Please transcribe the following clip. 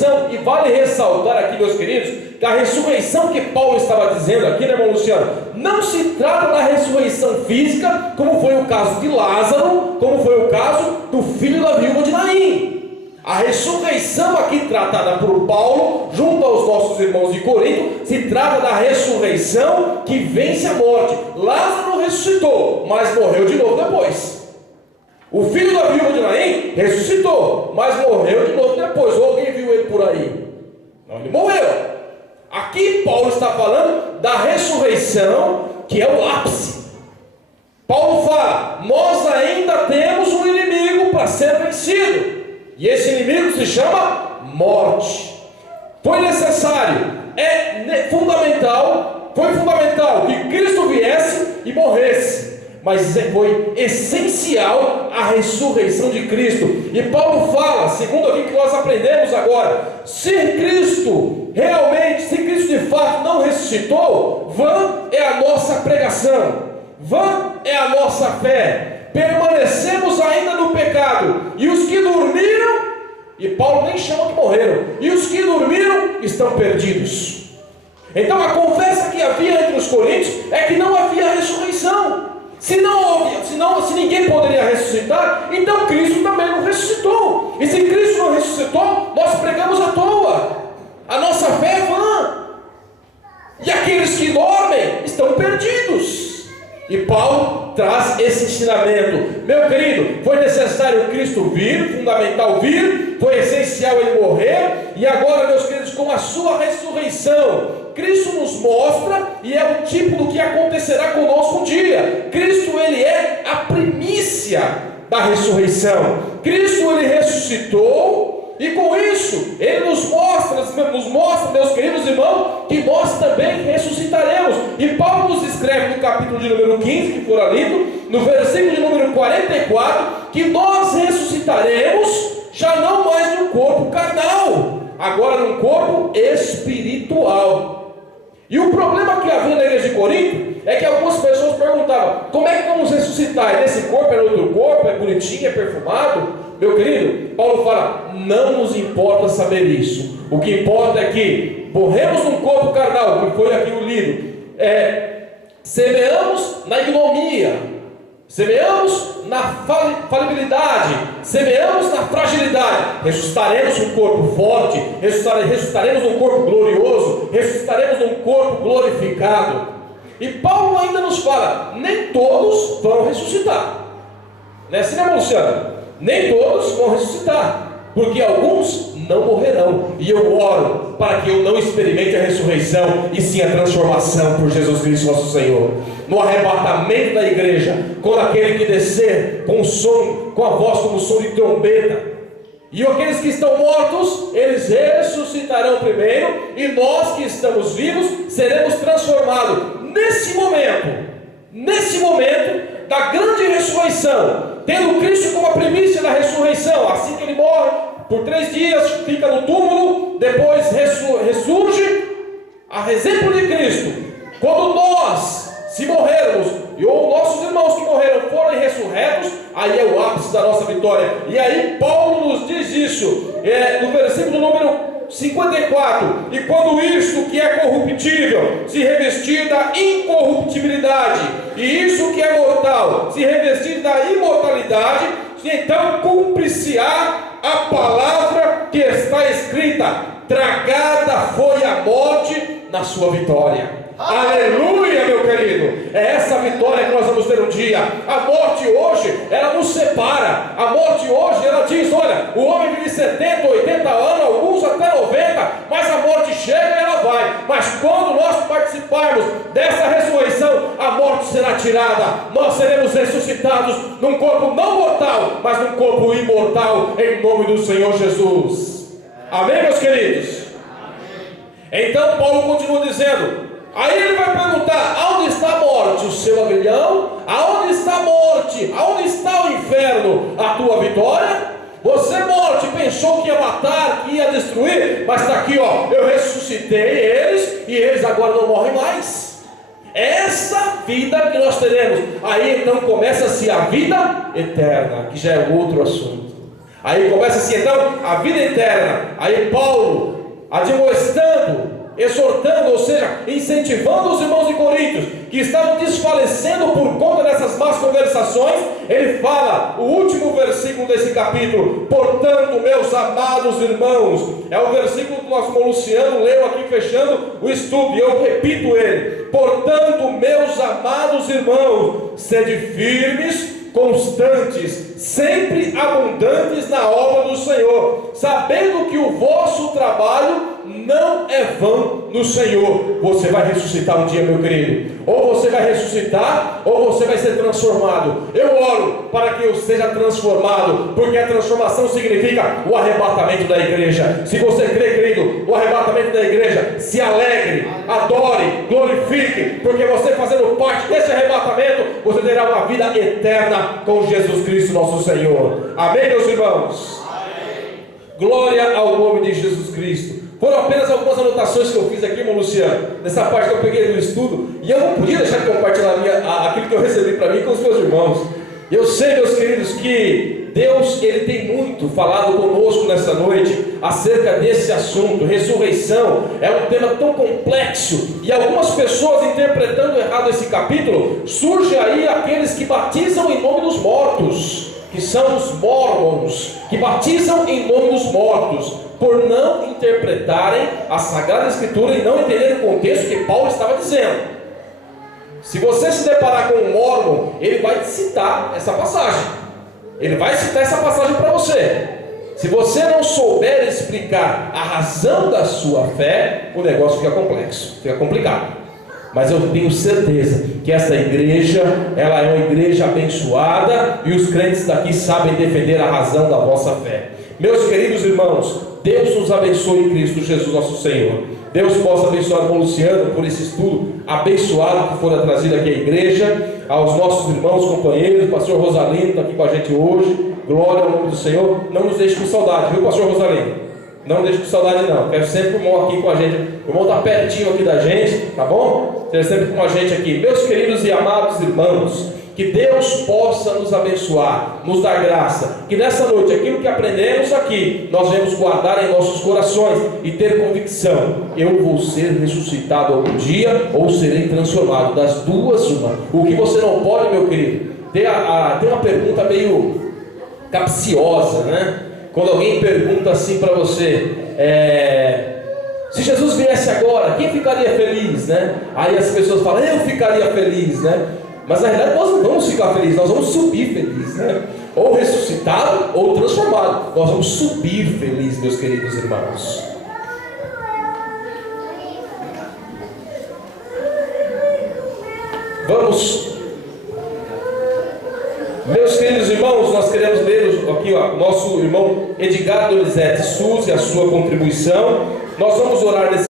ressurreição, e vale ressaltar aqui, meus queridos, que a ressurreição que Paulo estava dizendo aqui, né, irmão Luciano, não se trata da ressurreição física, como foi o caso de Lázaro, como foi o caso do filho da viúva de Naim. A ressurreição aqui tratada por Paulo, junto aos nossos irmãos de Corinto, se trata da ressurreição que vence a morte. Lázaro ressuscitou, mas morreu de novo depois. O filho da viúva de Naim ressuscitou, mas morreu de novo depois. Ou alguém viu ele por aí? Não, ele morreu. Aqui Paulo está falando da ressurreição, que é o ápice. Paulo fala: nós ainda temos um inimigo para ser vencido, e esse inimigo se chama morte. Foi necessário, foi fundamental que Cristo viesse e morresse, mas foi essencial a ressurreição de Cristo. E Paulo fala, segundo aquilo que nós aprendemos agora, se Cristo de fato não ressuscitou, vã é a nossa pregação, vã é a nossa fé, permanecemos ainda no pecado, e os que dormiram, e Paulo nem chama que morreram, e os que dormiram estão perdidos. Então a conversa que havia entre os coríntios é que não havia ressurreição. Se ninguém poderia ressuscitar, então Cristo também não ressuscitou. E se Cristo não ressuscitou, nós pregamos à toa, a nossa fé é vã, e aqueles que dormem estão perdidos. E Paulo traz esse ensinamento. Meu querido, foi necessário Cristo vir, fundamental vir, foi essencial ele morrer, e agora, meus queridos, com a sua ressurreição, Cristo nos mostra, e é o tipo do que acontecerá conosco um dia. Cristo, ele é a primícia da ressurreição. Cristo, ele ressuscitou, e com isso, ele nos mostra, meus queridos irmãos, que nós também ressuscitaremos. E Paulo nos escreve no capítulo de número 15, que fora lido, no versículo de número 44, que nós ressuscitaremos, já não mais num corpo carnal, agora num corpo espiritual. E o problema que havia na igreja de Corinto é que algumas pessoas perguntavam: como é que vamos ressuscitar? É nesse corpo, é outro corpo, é bonitinho, é perfumado? Meu querido, Paulo fala: não nos importa saber isso. O que importa é que morremos num corpo carnal, como foi aqui o lido, semeamos na ignomia, semeamos na falibilidade, semeamos na fragilidade, ressuscitaremos um corpo forte, ressuscitaremos um corpo glorioso, ressuscitaremos um corpo glorificado. E Paulo ainda nos fala: nem todos vão ressuscitar. Não é assim, né, Luciano? Nem todos vão ressuscitar, porque alguns não morrerão. E eu oro para que eu não experimente a ressurreição, e sim a transformação por Jesus Cristo nosso Senhor. No arrebatamento da igreja, quando aquele que descer com som, com a voz como som de trombeta, e aqueles que estão mortos, eles ressuscitarão primeiro, e nós que estamos vivos seremos transformados nesse momento da grande ressurreição, tendo Cristo como a primícia da ressurreição. Assim que ele morre, por 3 dias fica no túmulo, depois ressurge, a exemplo de Cristo. Quando nós, se morrermos, ou nossos irmãos que morreram forem ressurretos, aí é o ápice da nossa vitória. E aí Paulo nos diz isso, no versículo número 54: e quando isto que é corruptível se revestir da incorruptibilidade, e isso que é mortal se revestir da imortalidade, então cumprir-se-á a palavra que está escrita: tragada foi a morte na sua vitória. Aleluia, meu querido. É essa vitória que nós vamos ter um dia. A morte hoje, ela nos separa. A morte hoje, ela diz: olha, o homem vive 70, 80 anos, alguns até 90, mas a morte chega e ela vai. Mas quando nós participarmos dessa ressurreição, a morte será tirada. Nós seremos ressuscitados num corpo não mortal, mas num corpo imortal, em nome do Senhor Jesus. Amém, meus queridos? Então Paulo continua dizendo. Aí ele vai perguntar: aonde está a morte, o seu aguilhão? Aonde está a morte? Aonde está o inferno, a tua vitória? Você, morte, pensou que ia matar, que ia destruir, mas está aqui, ó, eu ressuscitei eles, e eles agora não morrem mais. Essa vida que nós teremos. Aí então começa-se a vida eterna, que já é outro assunto. Aí começa assim, então, a vida eterna. Aí Paulo, admoestando, exortando, ou seja, incentivando os irmãos de Coríntios, que estavam desfalecendo por conta dessas más conversações, ele fala, o último versículo desse capítulo: portanto, meus amados irmãos, é o versículo que o nosso irmão Luciano leu aqui fechando o estudo, e eu repito ele: portanto, meus amados irmãos, sede firmes, constantes, sempre abundantes na obra do Senhor, sabendo que o vosso trabalho não é vão no Senhor. Você vai ressuscitar um dia, meu querido. Ou você vai ressuscitar, ou você vai ser transformado. Eu oro para que eu seja transformado, porque a transformação significa o arrebatamento da igreja. Se você crê, querido, o arrebatamento da igreja, se alegre, adore, glorifique, porque você fazendo parte desse arrebatamento, você terá uma vida eterna com Jesus Cristo nosso Senhor. Amém, meus irmãos? Amém. Glória ao nome de Jesus Cristo. Foram apenas algumas anotações que eu fiz aqui, irmão Luciano, nessa parte que eu peguei do estudo, e eu não podia deixar de compartilhar aquilo que eu recebi para mim com os meus irmãos. Eu sei, meus queridos, que Deus, Ele tem muito falado conosco nessa noite acerca desse assunto. Ressurreição é um tema tão complexo, e algumas pessoas interpretando errado esse capítulo, surge aí aqueles que batizam em nome dos mortos, que são os mormons, que batizam em nome dos mortos, por não interpretarem a Sagrada Escritura e não entenderem o contexto que Paulo estava dizendo. Se você se deparar com um mormon, ele vai te citar essa passagem. Ele vai citar essa passagem para você. Se você não souber explicar a razão da sua fé, o negócio fica complexo, fica complicado. Mas eu tenho certeza que essa igreja, ela é uma igreja abençoada, e os crentes daqui sabem defender a razão da vossa fé. Meus queridos irmãos, Deus nos abençoe em Cristo Jesus nosso Senhor. Deus possa abençoar o irmão Luciano por esse estudo abençoado que foi trazido aqui à igreja, aos nossos irmãos, companheiros. O pastor Rosalino está aqui com a gente hoje. Glória ao nome do Senhor. Não nos deixe com saudade, viu, pastor Rosalino? Não nos deixe com saudade não. Quero sempre o irmão aqui com a gente. O irmão está pertinho aqui da gente, tá bom? Seja sempre com a gente aqui. Meus queridos e amados irmãos, que Deus possa nos abençoar, nos dar graça, que nessa noite, aquilo que aprendemos aqui, nós vamos guardar em nossos corações e ter convicção: eu vou ser ressuscitado algum dia, ou serei transformado. Das duas, uma. O que você não pode, meu querido, tem uma pergunta meio capciosa, né? Quando alguém pergunta assim para você, se Jesus viesse agora, quem ficaria feliz, né? Aí as pessoas falam, eu ficaria feliz, né? Mas na realidade nós não vamos ficar felizes, nós vamos subir felizes, né? Ou ressuscitado ou transformado. Nós vamos subir felizes, meus queridos irmãos. Vamos, meus queridos irmãos, nós queremos ler aqui, ó, nosso irmão Edgar Donizete Suzy, a sua contribuição. Nós vamos orar nesse